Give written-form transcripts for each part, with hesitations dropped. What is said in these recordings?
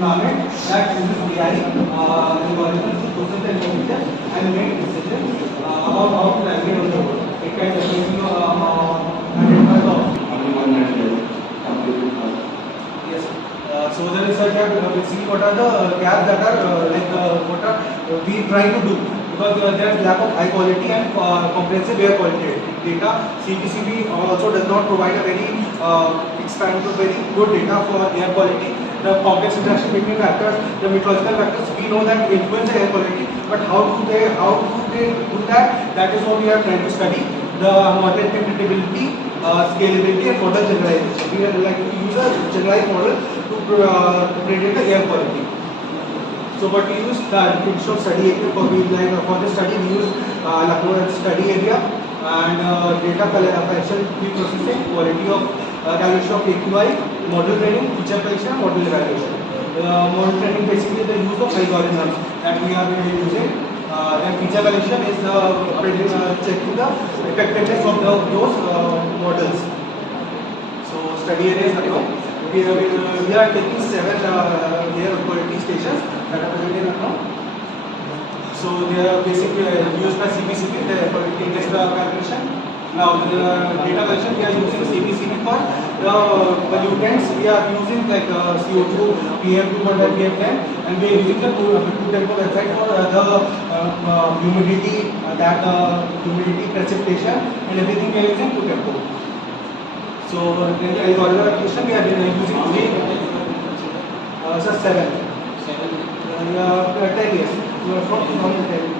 environment that uses AI algorithms to process the information and make decisions about how to navigate on the road. It can definitely identify the only 1 minute left. Yes. So the researcher will see what are the gaps that are what are we try to do, because there is lack of high quality and comprehensive air quality data. CPCB also does not provide a very very good data for air quality. The complex interaction between factors, the meteorological factors, we know that influence the air quality, but how do they do that? That is what we are trying to study. The model interpretability, scalability, and model generalization. We are like to use a generalized model to predict the air quality. So, but we use the definition of study area for the study. We use Lucknow as study area and data collection, pre-processing, quality of calculation of AQI, model training, feature collection, and model evaluation. Model training basically the use of algorithms that we are using. Then feature collection is checking the effectiveness of those models. So study area is Lucknow. We are taking 7 air quality stations that are present in Lucknow. So they are basically used by CPCB, the quality index calculation. Now the data collection, we are using CPCB for the pollutants. We are using like CO2, PM2.5, PM10, and we are using the two-tempo website for the humidity, humidity, precipitation, and everything we are using two-tempo. So in the algorithm application, we are using 10 years.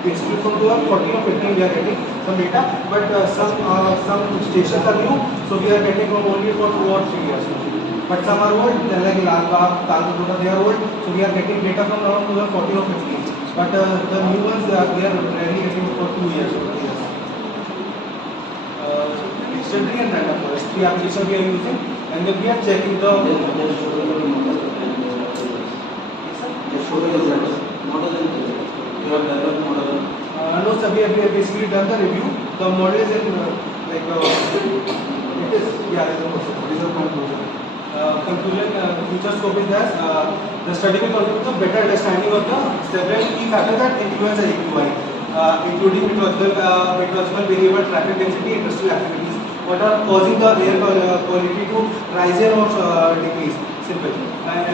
Basically from 2014 or 15 we are getting some data, but some stations are new, so we are getting from only for 2 or 3 years. But some are old, like Lal Bagh, Talkatoona, they are old, so we are getting data from around 2014 or 15. But the new ones we are rarely getting for 2 years or 3 years. Dictionary and random forest, 3 applications we are using, and then we are checking the no sir, we have basically done the review. The model is in it is conclusion. Future scope is that the study will contribute to better understanding of the several key factors that influence the AQI, including meteorological variable, traffic density, industrial activities. What are causing the air quality to rise or decrease? Simple. And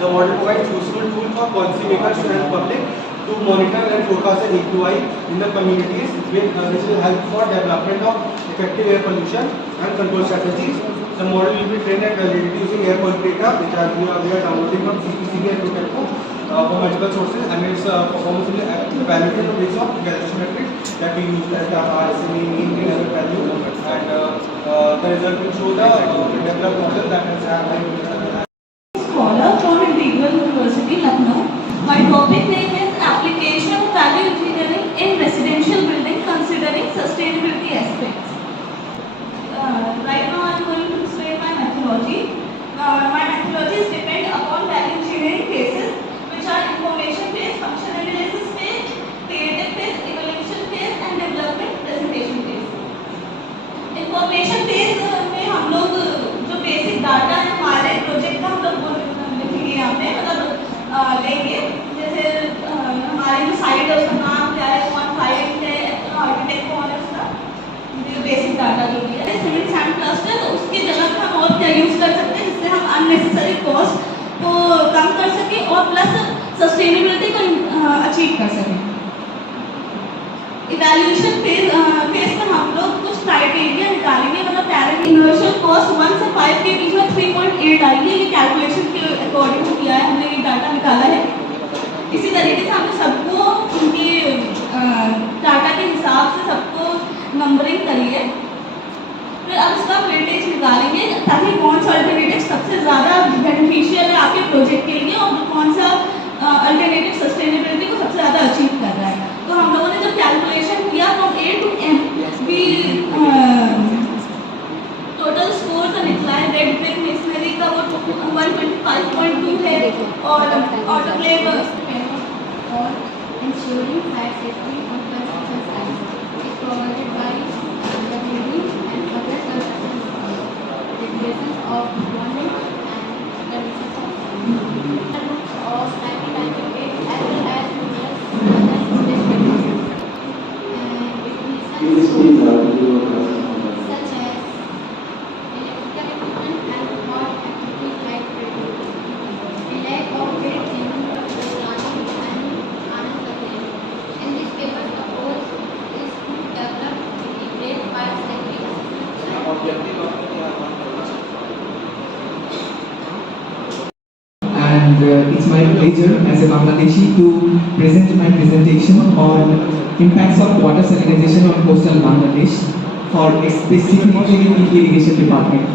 the model provides useful tool for policymakers and public to monitor and forecast the AQI in the communities, which will help for development of effective air pollution and control strategies. The model will be trained at using air quality data, which we are downloading from CPCB and TUTELCO for multiple sources, and its performance will be evaluated based on calibration metrics that we use as the RSME mean value, and the result will show the developed model that has scholar from Imperial University, Lucknow. My topic name is Application of Value Engineering in Residential Building Considering Sustainability Aspects. Right now I am going to explain my methodology. My methodology is depend upon value engineering phases, which are information phase, function analysis phase, creative phase, evaluation phase, and development presentation phase. Information phase में हम लोग जो basic data है हमारे project का हम लोग लिखेंगे यहाँ पे, मतलब लेंगे, जैसे हमारे जो साइट है उसका नाम क्या है, कौन साइट है, आर्किटेक्ट कौन है, उसका बेसिक डाटा जो भी है, सिविल सैंड क्लस्टर, उसकी जगह पर हम और क्या यूज कर सकते हैं जिससे हम अननेसेसरी कॉस्ट को कम कर सकें और प्लस सस्टेनेबिलिटी को अचीव कर सकें। इवैल्यूएशन फेज में हम लोग कुछ क्राइटेरिया निकालेंगे, मतलब पैरेंट इन्वर्शन कॉस्ट 1 से 5 के बीच में 3.8 आई है, ये कैलकुलेशन के अकॉर्डिंग किया है, हमने ये डाटा निकाला है। इसी तरीके से हमने सबको उनके डाटा के हिसाब से सबको नंबरिंग करी है। फिर अब इसका वेटेज निकालेंगे ताकि कौन सा अल्टरनेटिव सबसे ज़्यादा बेनिफिशियल है आपके प्रोजेक्ट के लिए और कौन सा अल्टरनेटिव सस्टेनेबिलिटी को सबसे ज़्यादा अचीव कर रहा है। तो हम लोगों ने जब कैलकुलेशन किया फ्रॉम A to M, भी टोटल स्कोर का निकला है। रेड ब्रिक मेसनरी का वो 125.2 है और ऑटोक्लेव और ensuring fire safety on construction sites is provided by the building and other construction regulations of employment and conditions of and it's my pleasure as a Bangladeshi to present my presentation on impacts of water salinization on coastal Bangladesh for specifically in irrigation department.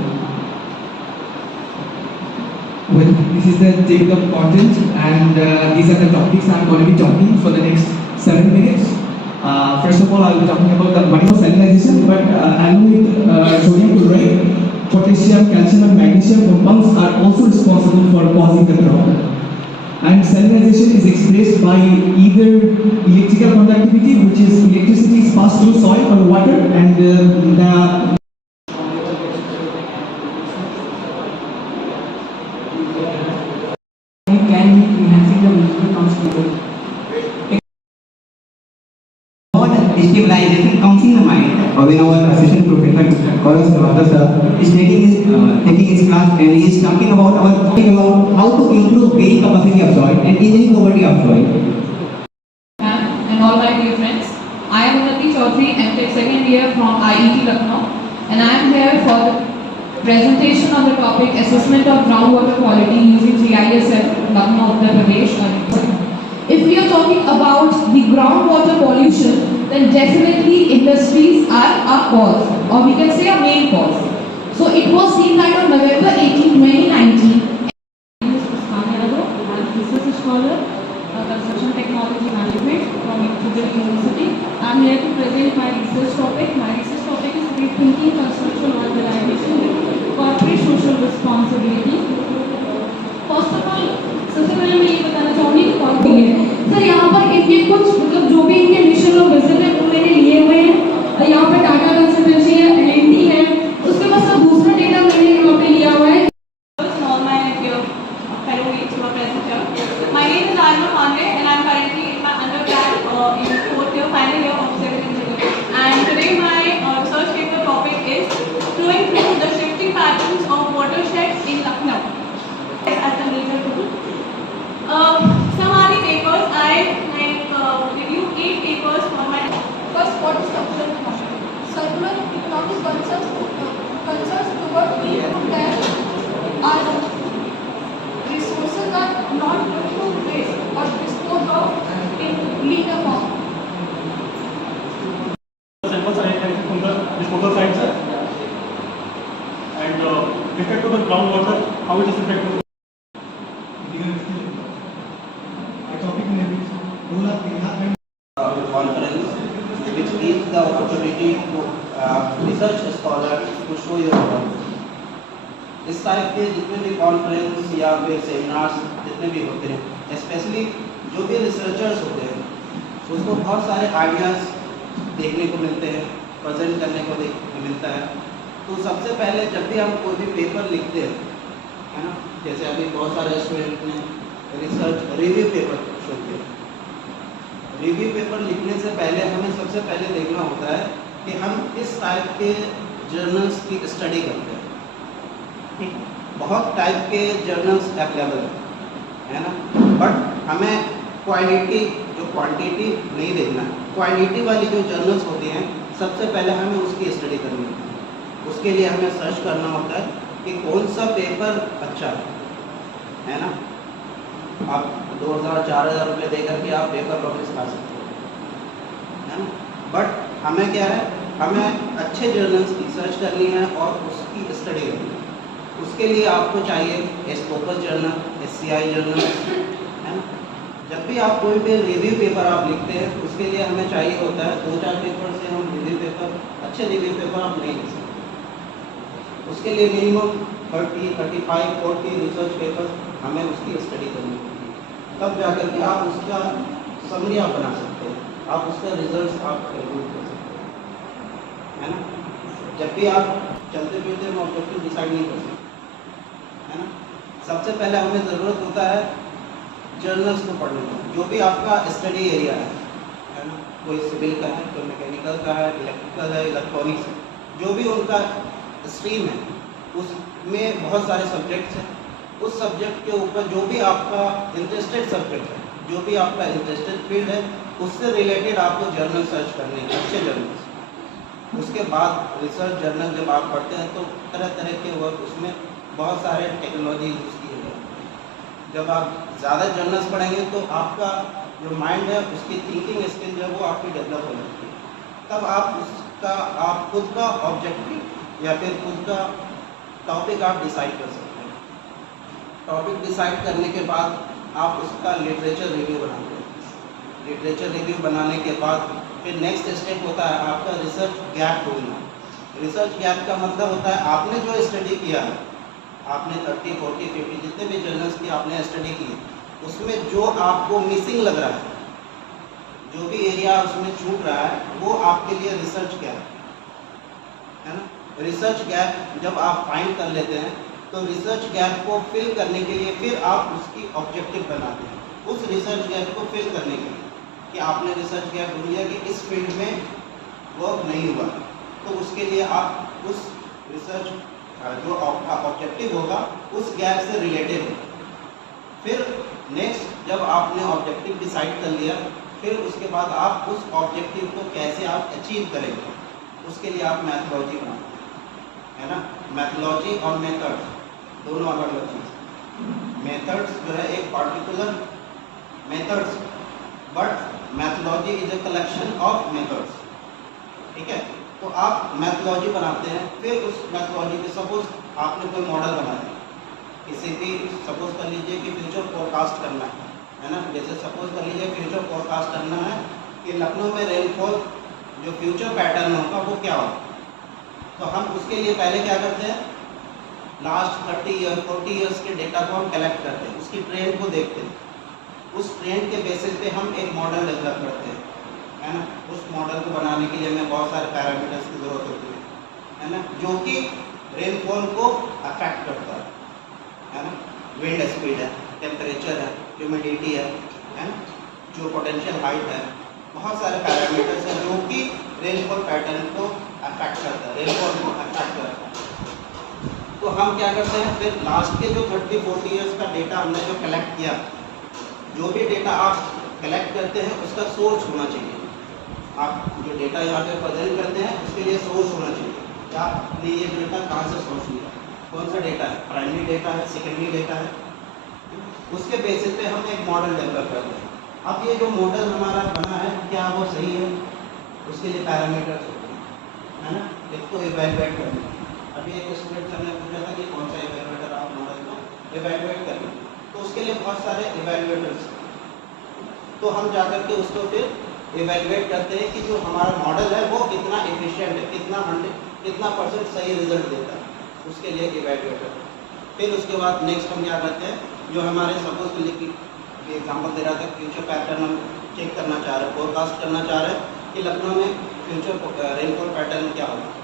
Well, this is the table of content, and these are the topics I'm going to be talking for the next 7 minutes. First of all, I'll be talking about the water salinization, but along with sodium chloride, potassium, calcium, and magnesium compounds are also responsible for causing the problem. And salinization is expressed by either electrical conductivity, which is electricity is passed through soil or water, and the can be enhancing the musical constantly. Destabilization comes in the mind when our assistant professor Mr. Kolas Devata is taking his class, and he is talking about how to improve bearing capacity of soil and engineering property of soil. And all my dear friends, I am Unnati Chaudhary, MTech second year from IET Lucknow, and I am here for the presentation on the topic assessment of groundwater quality using GISF Lucknow, Uttar Pradesh. If we are talking about the groundwater pollution, then definitely industries are our cause, or we can say our main cause. So it was seen that on November 18, 2019. I'm a research scholar, construction technology management from Uttar University. I'm here to present my research topic. My research topic is rethinking construction organization, corporate social responsibility. First of all, सबसे पहले मैं ये बताना चाहूँगी कि कौन है sir यहाँ पर इनके कुछ मतलब जो भी इनके मिशन और विजन है वो मैंने लिए हुए हैं। यहाँ पर टाटा कंसल्टेंसी है, एनएनटी है, उसके बाद सर दूसरा डेटा मैंने यहाँ पे लिया हुआ है। All my dear fellow mates who are present here. My name is Arma Pandey and I am currently in my undergrad in fourth year, final year of civil engineering. And today my research paper topic is flowing through the shifting patterns of watersheds in Lucknow as the major tool. Some are the papers. I reviewed 8 papers for my First, what is circular economy? Circular economy concerns toward being put that our resources are not going to waste or disposed of in linear form. Samples are taken from the disposal sites and effect of the groundwater, how it is affected. Conference which gives the opportunity to research scholars to show your work. इस type के जितने भी conference या फिर seminars जितने भी होते हैं, स्पेशली जो भी रिसर्चर्स होते हैं, उसको बहुत सारे आइडियाज़ देखने को मिलते हैं, प्रेजेंट करने को मिलता है। तो सबसे पहले जब भी हम कोई भी पेपर लिखते हैं, है ना, जैसे अभी बहुत सारे स्टूडेंट ने रिसर्च रिव्यू पेपर शो किया। रिव्यू पेपर लिखने से पहले हमें सबसे पहले देखना होता है कि हम किस टाइप के जर्नल्स की स्टडी करते हैं। ठीक, बहुत टाइप के जर्नल्स अवेलेबल है ना, बट हमें क्वालिटी जो क्वांटिटी नहीं देखना है। क्वालिटी वाली जो जर्नल्स होती हैं, सबसे पहले हमें उसकी स्टडी करनी होती है। उसके लिए हमें सर्च करना होता है कि कौन सा पेपर अच्छा है ना। आप 2000-4000 रुपये दे करके आप पेपर पब्लिश कर सकते हो, है ना। बट हमें क्या है, हमें अच्छे जर्नल्स की सर्च करनी है और उसकी स्टडी करनी है। उसके लिए आपको चाहिए स्कोपस जर्नल, SCI जर्नल, है ना। जब भी आप कोई भी रिव्यू पेपर आप लिखते हैं, तो उसके लिए हमें चाहिए होता है 2-4 पेपर से हम रिव्यू पेपर, अच्छे रिव्यू पेपर आप नहीं लिख सकते। उसके लिए मिनिमम 30, 35, 40 रिसर्च पेपर हमें उसकी स्टडी करनी होगी, तब जाकर के आप उसका समरी आप बना सकते हैं, आप उसका रिजल्ट आप कैलकुलेट कर सकते हैं, है ना। जब भी आप चलते फिरते में ऑब्जेक्टिव डिसाइड नहीं कर सकते, है ना। सबसे पहले हमें ज़रूरत होता है जर्नल्स को पढ़ने का, जो भी आपका स्टडी एरिया है ना। कोई सिविल का है, कोई मैकेनिकल का है, इलेक्ट्रिकल है, इलेक्ट्रॉनिक्स है, जो भी उनका स्ट्रीम है, उसमें बहुत सारे सब्जेक्ट्स हैं। उस सब्जेक्ट के ऊपर जो भी आपका इंटरेस्टेड सब्जेक्ट है, जो भी आपका इंटरेस्टेड फील्ड है, उससे रिलेटेड आपको जर्नल सर्च करने हैं, अच्छे जर्नल्स। उसके बाद रिसर्च जर्नल जब आप पढ़ते हैं, तो तरह तरह के वर्क, उसमें बहुत सारे टेक्नोलॉजी यूज़ किए गए, जब आप ज़्यादा जर्नल्स पढ़ेंगे तो आपका जो माइंड है उसकी थिंकिंग स्किल जो है वो आपकी डेवलप हो जाती है। तब आप खुद का ऑब्जेक्टिव या फिर खुद का टॉपिक आप डिसाइड कर सकते हैं। टॉपिक डिसाइड करने के बाद आप उसका लिटरेचर रिव्यू बनाते हैं। लिटरेचर रिव्यू बनाने के बाद फिर नेक्स्ट स्टेप होता है आपका रिसर्च गैप ढूंढना। रिसर्च गैप का मतलब होता है आपने जो स्टडी किया है, आपने 30, 40, 50 जितने भी जर्नल्स की आपने स्टडी की, उसमें जो आपको मिसिंग लग रहा है, जो भी एरिया उसमें छूट रहा है, वो आपके लिए रिसर्च गैप है ना। रिसर्च गैप जब आप फाइंड कर लेते हैं तो रिसर्च गैप को फिल करने के लिए फिर आप उसकी ऑब्जेक्टिव बनाते हैं। उस रिसर्च गैप को फिल करने के लिए कि आपने रिसर्च गैप ढूंढ लिया कि इस फील्ड में वर्क नहीं हुआ, तो उसके लिए आप उस रिसर्च जो आपका ऑब्जेक्टिव होगा उस गैप से रिलेटेड है। फिर नेक्स्ट जब आपने ऑब्जेक्टिव डिसाइड कर लिया, फिर उसके बाद आप उस ऑब्जेक्टिव को कैसे आप अचीव करेंगे, उसके लिए आप मैथोलॉजी बनाते हैं, है ना। मैथोलॉजी और मेथड्स दोनों अलग अलग चीज़। मेथड्स जो है एक particular methods, but methodology is a collection of methods, ठीक है। तो आप मैथोलॉजी बनाते हैं, फिर उस मैथोलॉजी के सपोज आपने कोई मॉडल बनाया, किसी भी सपोज कर लीजिए कि फ्यूचर फोरकास्ट करना है ना। जैसे सपोज कर लीजिए फ्यूचर फोरकास्ट करना है कि लखनऊ में रेनफॉल जो फ्यूचर पैटर्न होगा वो क्या होगा। तो हम उसके लिए पहले क्या करते हैं, लास्ट 30 ईयर 40 ईयर्स के डेटा को हम कलेक्ट करते हैं, उसकी ट्रेंड को देखते हैं, उस ट्रेंड के बेसिस पे हम एक मॉडल डेवलप करते हैं, है ना। उस मॉडल को बनाने के लिए हमें बहुत सारे पैरामीटर्स की ज़रूरत होती है ना, जो कि रेनफॉल को अफेक्ट करता है ना। विंड स्पीड है, टेम्परेचर है, ह्यूमिडिटी है ना, जो पोटेंशियल हाइट है, बहुत सारे पैरामीटर्स हैं जो कि रेनफॉल पैटर्न को अफेक्ट करता है, रेनफॉल को अफेक्ट करता है। तो हम क्या करते हैं, फिर लास्ट के जो 30-40 ईयर्स का डेटा हमने जो कलेक्ट किया, जो भी डेटा आप कलेक्ट करते हैं उसका सोर्स होना चाहिए। आप जो डेटा यहाँ पे प्रेजेंट करते हैं उसके लिए सोर्स होना चाहिए कि आपने ये डेटा कहाँ से सोर्स लिया, कौन सा डेटा है, प्राइमरी डेटा है, सेकेंडरी डेटा है। उसके बेसिस पे हम एक मॉडल डेवलप करते हैं। अब ये जो मॉडल हमारा बना है क्या वो सही है, उसके लिए पैरामीटर्स होते हैं, है ना। इसको इवेलुएट करना है। अभी एक स्टूडेंट से हमने पूछा था कि कौन सा इवेलुएटर आप मॉडल को इवेलुएट करें, तो उसके लिए बहुत सारे इवेलुएटर्स, तो हम जाकर के उसको फिर इवेलुएट करते हैं कि जो हमारा मॉडल है वो कितना एफिशिएंट है, कितना % सही रिजल्ट देता है, उसके लिए इवेलुएटर। फिर उसके बाद नेक्स्ट हम क्या करते हैं, जो हमारे सपोज के लिए एग्जाम्पल दे रहा था, फ्यूचर पैटर्न हम चेक करना चाह रहे हैं, फोरकास्ट करना चाह रहे हैं कि लखनऊ में फ्यूचर रेनफॉल पैटर्न क्या होगा।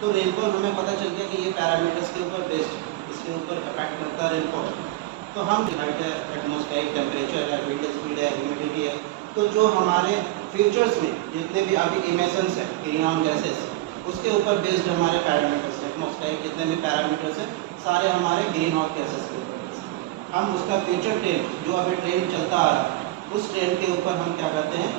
तो रेनफॉल हमें पता चल गया कि ये पैरामीटर्स के ऊपर बेस्ड, इसके ऊपर अफेक्ट करता है रेनफॉल। तो हम हाइट है, एटमॉस्फेरिक टेम्परेचर है, विंड स्पीड है, ह्यूमिडिटी है, तो जो हमारे फ्यूचर्स में जितने भी अभी इमिशंस है ग्रीन हाउस गैसेस, उसके ऊपर बेस्ड हमारे पैरामीटर्स, एटमॉस्फेरिक जितने भी पैरामीटर्स हैं सारे हमारे ग्रीन हाउस गैसेस के ऊपर बेस्ड। हम उसका फ्यूचर ट्रेंड जो अभी ट्रेंड चलता आ रहा है, उस ट्रेंड के ऊपर हम क्या करते हैं,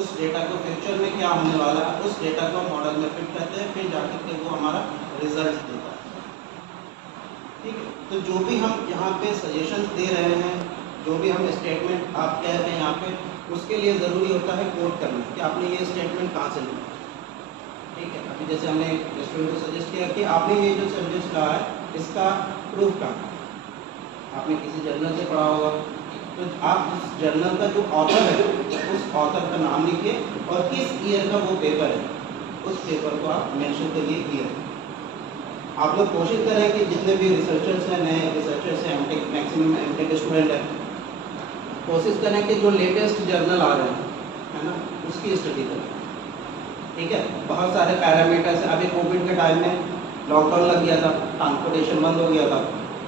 उस डेटा को फ्यूचर में क्या होने वाला है उस डेटा को मॉडल में फिट करते हैं, फिर जाकर के वो हमारा रिजल्ट देता है, ठीक है। तो जो भी हम यहाँ पे सजेशंस दे रहे हैं, जो भी हम स्टेटमेंट आप कह रहे हैं यहाँ पे, उसके लिए ज़रूरी होता है कोट करना कि आपने ये स्टेटमेंट कहाँ से लिया, ठीक है। अभी जैसे हमने स्टूडेंट को सजेस्ट किया कि आपने ये जो सब्जेक्ट कहा है इसका प्रूफ कहाँ, आपने किसी जर्नल से पढ़ा होगा, तो आप उस जर्नल का जो ऑथर है उस ऑथर का नाम लिखिए और किस ईयर का वो पेपर है, उस पेपर को आप मेंशन करिए ईयर। आप लोग कोशिश करें कि जितने भी रिसर्चर्स हैं, नए रिसर्चर्स हैं, एमटेक मैक्सिमम एमटेक स्टूडेंट हैं, कोशिश करें कि जो लेटेस्ट जर्नल आ रहे हैं, है ना, उसकी स्टडी करें, ठीक है। बहुत सारे पैरामीटर्स, अभी कोविड के टाइम में लॉकडाउन लग गया था, ट्रांसपोर्टेशन बंद हो गया था,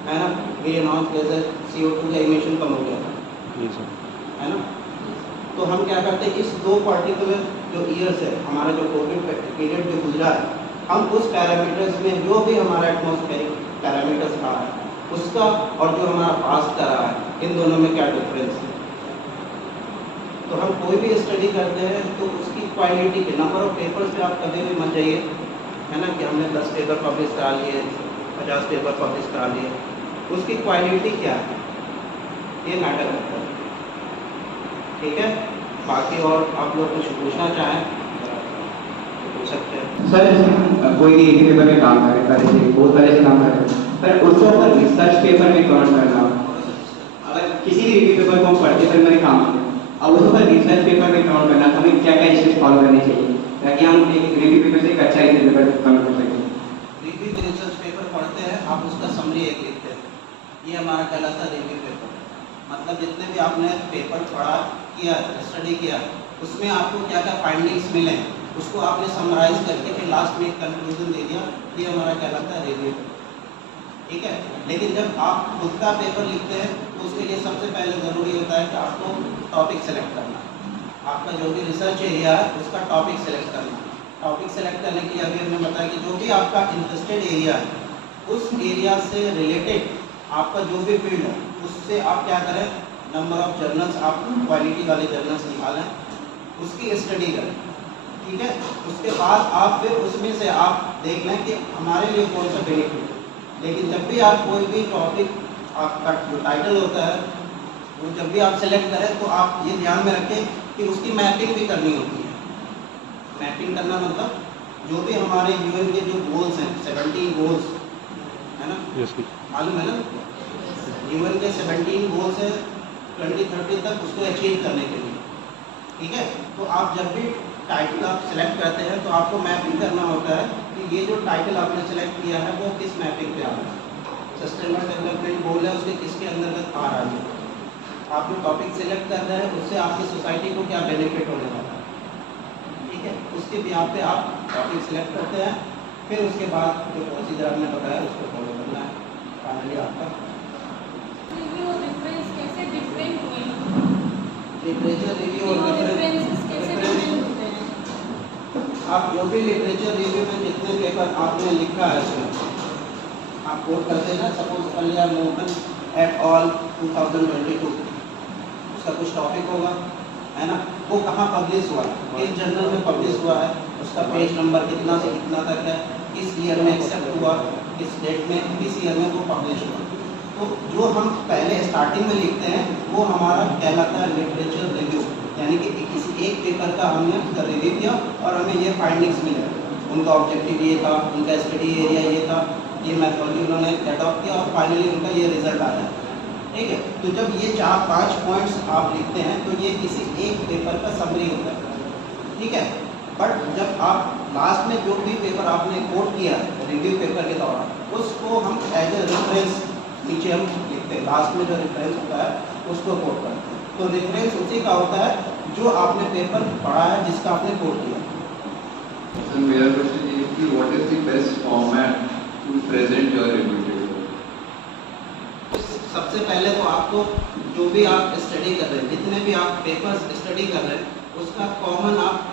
है ना, ग्रीन हाउस गैसेस CO2 का इमिशन कम हो गया था, है ना। तो हम क्या करते हैं, इस 2 पर्टिकुलर जो ईयर्स है, हमारा जो कोविड पीरियड जो गुजरा है, हम उस पैरामीटर्स में जो भी हमारा एटमॉस्फेरिक पैरामीटर्स रहा है उसका और जो हमारा पास्ट का रहा है, इन दोनों में क्या डिफरेंस है। तो हम कोई भी स्टडी करते हैं तो उसकी क्वालिटी के नंबर ऑफ पेपर्स पे आप कभी भी मत जाइए, है ना, कि हमने 10 पेपर पब्लिश करा लिए, 50 पेपर पब्लिश करा लिए। उसकी क्वालिटी क्या है, ये मैटर करता है। ठीक है, बाकी और आप लोग कुछ पूछना चाहें तो पूछ सकते हैं। सर जैसे कोई भी एक पेपर में काम करे, पहले से बहुत पहले से काम करे, पर उसको अगर रिसर्च पेपर में कन्वर्ट करना, अगर किसी भी रिव्यू पेपर को हम पढ़ते पर मैंने काम किया, अब उसको अगर रिसर्च पेपर में कन्वर्ट करना, तो हमें क्या क्या स्टेप्स फॉलो करने चाहिए ताकि हम एक रिव्यू पेपर से एक अच्छा रिव्यू पेपर कन्वर्ट कर सकें? रिव्यू रिसर्च पेपर पढ़ते हैं, आप उसका समरी एक लिखते हैं, ये हमारा कहलाता है रिव्यू पेपर। मतलब जितने भी आपने पेपर पढ़ा किया, स्टडी किया, उसमें आपको क्या क्या फाइंडिंग्स मिले, उसको आपने समराइज करके फिर लास्ट में एक कंक्लूजन दे दिया, ये हमारा कहलाता है रिव्यू। ठीक है, लेकिन जब आप खुद का पेपर लिखते हैं तो उसके लिए सबसे पहले ज़रूरी होता है कि आपको टॉपिक सेलेक्ट करना, आपका जो भी रिसर्च एरिया है उसका टॉपिक सेलेक्ट करना। टॉपिक सेलेक्ट करने के लिए अभी हमने बताया कि जो भी आपका इंटरेस्टेड एरिया है, उस एरिया से रिलेटेड आपका जो भी फील्ड है, उससे आप क्या करें, नंबर ऑफ जर्नल्स, आप क्वालिटी वाले जर्नल्स निकालें, उसकी स्टडी करें। ठीक है, उसके बाद आप फिर उसमें से आप देख लें कि हमारे लिए कौन सा बेनिफिट है। लेकिन जब भी आप कोई भी टॉपिक, आपका जो टाइटल होता है वो जब भी आप सेलेक्ट करें तो आप ये ध्यान में रखें कि उसकी मैपिंग भी करनी होती है। मैपिंग करना मतलब जो भी हमारे यूएन के जो गोल्स हैं, 17 गोल्स है ना, मालूम है ना, यूएन के 17 गोल्स है 2030 तक उसको अचीव करने के लिए। ठीक है, तो आप जब भी टाइटल आप सेलेक्ट करते हैं तो आपको मैपिंग करना होता है कि ये जो टाइटल आपने सेलेक्ट किया है वो किस मैपिंग पे आ रहा है, सस्टेनेबल डेवलपमेंट गोल है उसके किसके अंतर्गत आ रहा है। आप जो टॉपिक सेलेक्ट कर रहे हैं उससे आपकी सोसाइटी को क्या बेनिफिट होने वाला है। ठीक है, उसके बिहार पे आप टॉपिक सेलेक्ट करते हैं, फिर उसके बाद जो प्रोसीजर आपने बताया उसको फॉलो करना है। फाइनली आपका रिव्यू और रेफरेंस कैसे डिफरेंट हुए, लिटरेचर रिव्यू और रेफरेंसेस कैसे डिफरेंट होते हैं? आप जो भी लिटरेचर रिव्यू में जितने पेपर आपने लिखा है इसमें आप कोट करते हैं। Suppose Alia Mohan et al 2022 उसका कुछ टॉपिक होगा, है ना, वो कहाँ पब्लिश हुआ है, किस जर्नल में पब्लिश हुआ है, उसका पेज नंबर कितना से कितना तक है, किस ईयर में एक्सेप्ट हुआ, किस डेट में, किस ईयर में वो पब्लिश हुआ। तो जो हम पहले स्टार्टिंग में लिखते हैं वो हमारा कहलाता है लिटरेचर रिव्यू, यानी कि किसी एक पेपर का हमने उसका रिव्यू किया और हमें ये फाइंडिंग्स मिले, उनका ऑब्जेक्टिव ये था, उनका स्टडी एरिया ये था, ये मैथोडोलॉजी उन्होंने अडॉप्ट किया और फाइनली उनका ये रिजल्ट आया। ठीक है, तो जब ये 4-5 पॉइंट्स आप लिखते हैं तो ये किसी एक पेपर का समरी होता है। ठीक है, बट जब आप लास्ट में जो भी पेपर आपने कोट किया रिव्यू पेपर के दौरान, उसको हम एज ए रेफरेंस नीचे हम लिखते हैं, लास्ट में जो रेफरेंस होता है उसको कोट करते हैं। तो रेफरेंस उसी का होता है जो आपने पेपर पढ़ा है, जिसका आपने कोट किया। So मेरा क्वेश्चन ये है कि what is the best format to present your review? सबसे पहले तो आपको जो भी आप स्टडी कर रहे हैं, जितने भी आप पेपर्स स्टडी कर रहे हैं, उसका कॉमन आप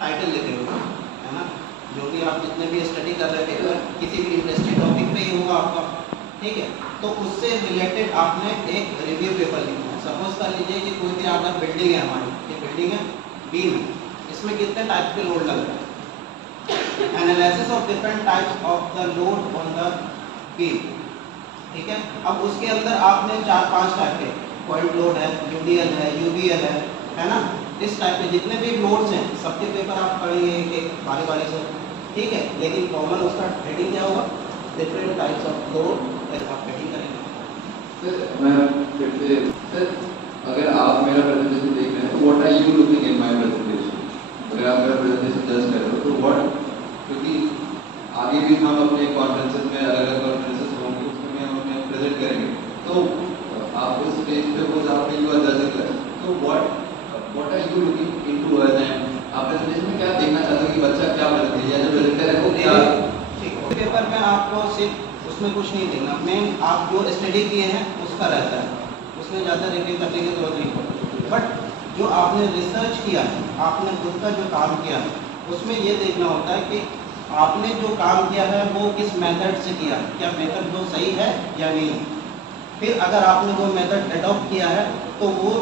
टाइटल लिखे होगा, है ना, जो भी आप जितने भी स्टडी कर रहे हैं पेपर किसी भी इंटरेस्टेड टॉपिक पे ही होगा आपका। ठीक है, तो उससे रिलेटेड आपने एक रिव्यू पेपर लिखना है। सपोज कर लीजिए कि कोई भी आपका बिल्डिंग है, हमारी ये बिल्डिंग है, बीम है, इसमें कितने टाइप के लोड लग रहे हैं, analysis of different types of the load on the beam. ठीक है, अब उसके अंदर आपने 4-5 टाइप के पॉइंट लोड है, यूडीएल है, यूबीएल है ना, इस टाइप के जितने भी लोड्स हैं सबके पेपर आप पढ़ेंगे एक बारी बारी से। ठीक है, लेकिन कॉमन उसका हेडिंग क्या होगा, डिफरेंट टाइप्स ऑफ लोड, आप हेडिंग करेंगे। सर मैं फिर से सर, अगर आप मेरा प्रेजेंटेशन देख रहे हैं तो what are you looking in my presentation? अगर आप मेरा प्रेजेंटेशन जज कर रहे हो तो व्हाट, क्योंकि आगे भी हम अपने कॉन्फ्रेंसेस में अलग-अलग कॉन्फ्रेंसेस होंगे उसमें हम अपने प्रेजेंट करेंगे, तो आप उस स्टेज पे वो जहाँ पे यू आर जजिंग कर, तो what are you looking into us and आप प्रेजेंटेशन में क्या देखना चाहते हो कि बच्चा क्या प्रेजेंट किया, जो प्रेजेंटर है वो क्या। ठीक है, पेपर में आपको सिर्फ उसमें कुछ नहीं देखना, मेन आप जो स्टडी किए हैं उसका रहता है, उसमें ज़्यादा रिव्यू करने की जरूरत नहीं पड़ती। बट जो आपने रिसर्च किया है, आपने खुद का जो काम किया है, उसमें ये देखना होता है कि आपने जो काम किया है वो किस मेथड से किया, क्या मेथड वो सही है या नहीं। फिर अगर आपने वो मेथड अडॉप्ट किया है तो वो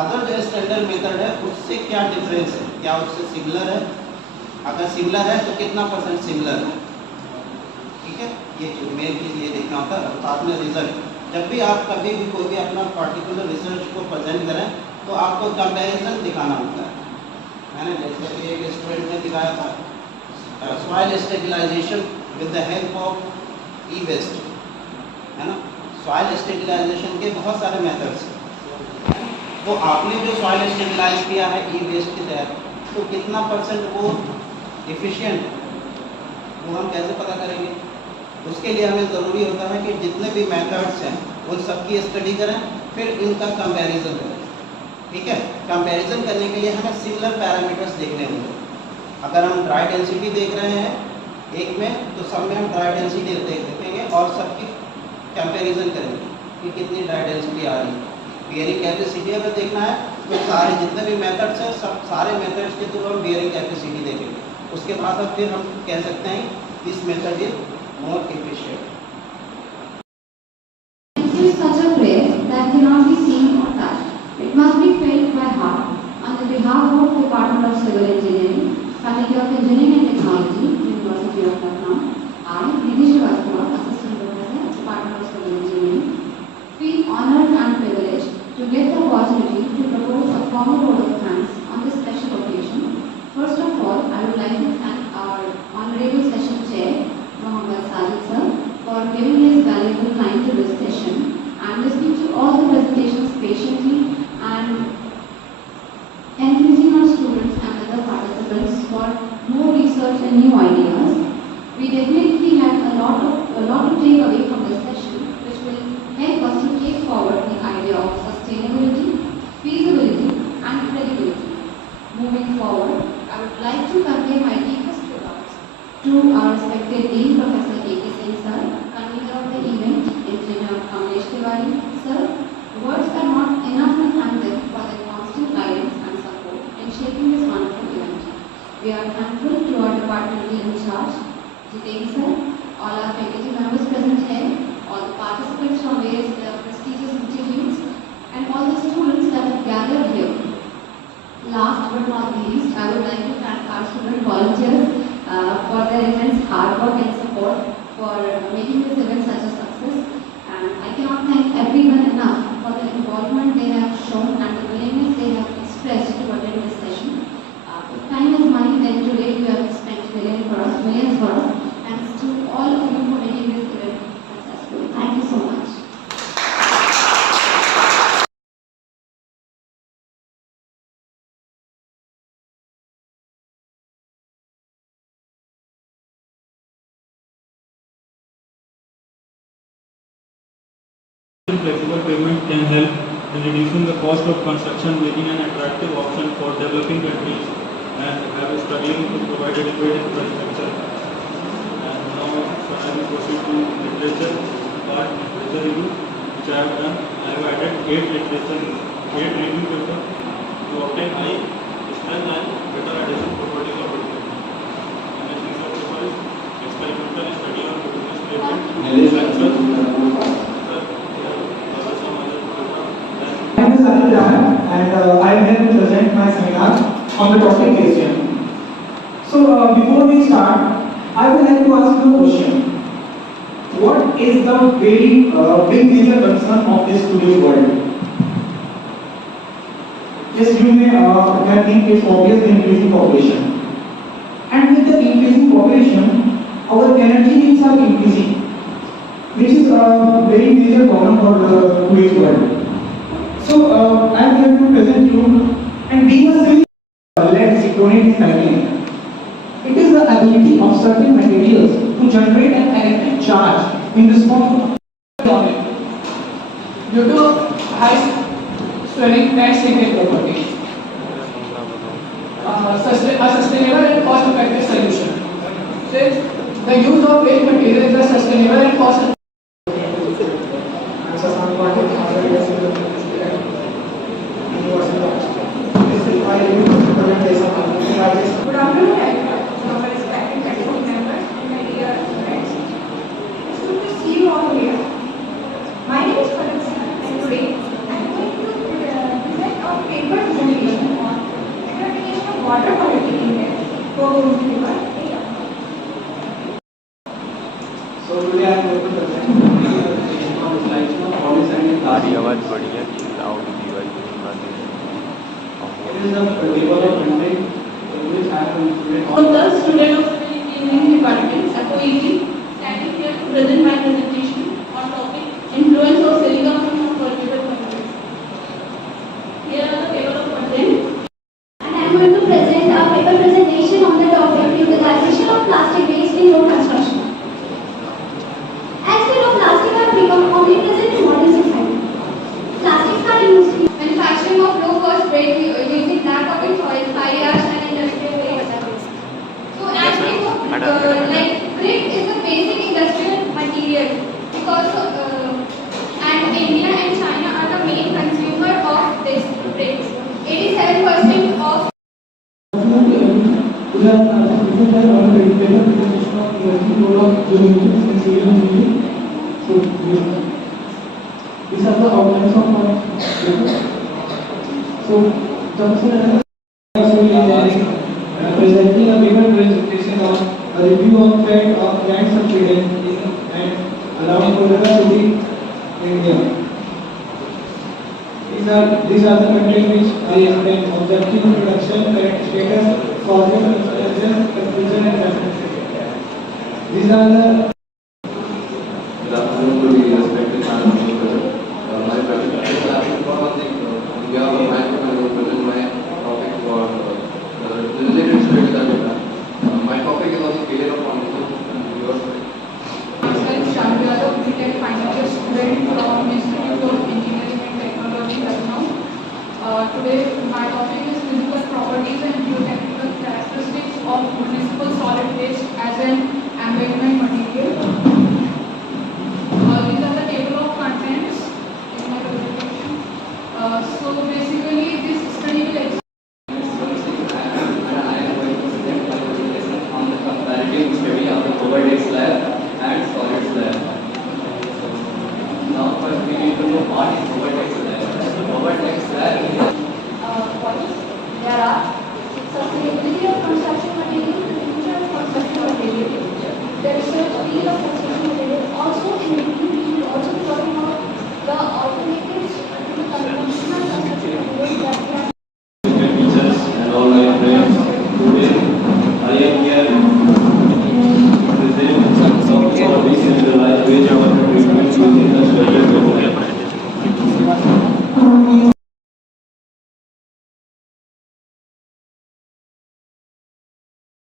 अदर जो स्टैंडर्ड मेथड है उससे क्या डिफरेंस है, क्या उससे सिमिलर है, अगर सिमिलर है तो कितना % सिमिलर है। ठीक है, ये मेन चीज़ ये देखना होता है। साथ में रिजल्ट, जब भी आप कभी भी कोई भी अपना पर्टिकुलर रिसर्च को प्रेजेंट करें तो आपको कंपैरिजन दिखाना होता है ना। जैसे कि एक स्टूडेंट ने दिखाया था soil stabilisation with the help of e waste, है ना। सॉइल स्टेबलाइजेशन के बहुत सारे मेथड्स हैं। तो आपने जो सॉइल स्टेबलाइज किया है ई वेस्ट के तहत, तो कितना परसेंट वो एफिशिएंट, वो हम कैसे पता करेंगे? उसके लिए हमें ज़रूरी होता है कि जितने भी मेथड्स हैं उन सबकी स्टडी करें, फिर इनका कंपैरिजन करें। ठीक है, कंपैरिजन करने के लिए हमें सिमिलर पैरामीटर्स देखने होंगे। अगर हम ड्राई डेंसिटी देख रहे हैं एक में, तो सब में हम ड्राई डेंसिटी देखेंगे और सबकी कंपैरिजन करेंगे कि कितनी ड्राई डेंसिटी आ रही है। बियरिंग कैपेसिटी अगर देखना है तो सारे जितने भी मेथड्स हैं सब सारे मेथड्स के थ्रू हम बियरिंग कैपेसिटी देखेंगे। उसके बाद अब फिर हम कह सकते हैं this method is more efficient. It is such a prayer that cannot be seen or touched. It must be felt by heart. On the behalf of the Department of Civil Engineering, Faculty of Engineering and Technology, University of Lucknow, I, Nidhi Srivastava, Assistant Professor, Department of Civil Engineering, feel honored and privileged to get the opportunity to propose a formal vote of thanks on this special occasion. First of all, I would like to thank our Honorable Session Chair, Mohammad Sajid sir, for giving his valuable time to this session and listening to all the presentations patiently and encouraging our students and other participants for more research and new ideas. We definitely have a lot to take away from this session, which will help us to take forward the idea of sustainability, feasibility, and credibility. Moving forward, I would like to convey my deepest regards to our respected Dean Professor A.K. Singh sir, convener of the event, Engineer Kamlesh Tiwari sir. Words are not enough to thank them for their constant guidance and support in shaping this wonderful event. We are thankful to our departmental in charge, Jiten sir, all our faculty members present here, all the participants from various prestigious institutes, and all the students that have gathered here. Last but not least, I would like to thank our student volunteers for their immense hard work and support for making this event such a success. And I cannot thank everyone enough for the involvement they have shown and the willingness they have expressed to attend this session. If time is money, then today you have spent millions for us. Thanks to all of you for making this event successful. Thank you so much. Flexible payment can help in reducing the cost of construction, making an attractive option for developing countries and have struggling to provide adequate infrastructure. And now, so I will proceed to literature part, literature review, which I have done. I have added 8 review paper to obtain high strength and better adhesion properties of it. And the things of paper is experimental study on continuous payment. And I am here to present my seminar on the topic ASEAN. So before we start, I would like to ask you a question. What is the very big major concern of this today's world? Yes, you may think it's obvious the increasing population. And with the increasing population, our energy needs are increasing, which is a very major problem for today's world. So I am here to present you, and being a civil-led synchronic cycling, it is the ability of certain materials to generate an electric charge in response to due to high stirring and shaping properties. A sustainable and cost-effective solution. Since the use of waste material is a sustainable and cost-effective. Good afternoon, everyone. Our respected faculty members and my dear friends. It's good to see you all here. My name is Palak Singh, and today I am going to present a paper presentation on determination of water quality index for River. So today I am going to present is a table of content which I am student On the student of civil engineering department, FOET, standing here to present my presentation on topic influence of silicon on political content. Here are the table of content. And I am going to present a paper presentation on the topic utilization of plastic waste in road construction. As we know, plastic has become omnipresent in modern society. Plastics are used in manufacturing of low-cost bread using black oil, soil, fly ash, and industrial waste. So as we know, like brick is the basic industrial material because and India and China are the main consumer of this brick. 87% of these are the outlines of my paper. So, presenting a paper presentation on a review of trend of land subsidence in and around Kolkata city, India. These are the content which I explain: objective introduction, current status, causes, instructions, conclusion, and reference. These are the Good afternoon to the respected panel members. My presentation, I think one thing, we have a mic, I will present my topic for the related studies that we have. My topic is on the failure of foundation and your Myself, Shanti Yadav, BTech final year student from Institute of Engineering and Technology, Lucknow. Today, my topic is physical properties and geotechnical characteristics of municipal solid waste as an embankment material. These are the table of contents in my presentation. So basically, this study will explain on the comparative study of the overlay slab and solid slab. Now first we need to know what is overlay